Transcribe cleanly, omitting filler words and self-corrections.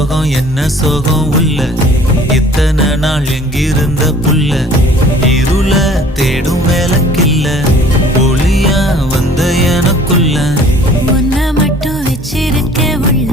சோகம் என்ன சோகம் உள்ள இத்தனை நாள் எங்கிருந்த புல்ல இருள தேடும் வேலைக்கில்ல ஒளியா வந்த எனக்குள்ள உன்னை மட்டும் வச்சிருக்க உள்ள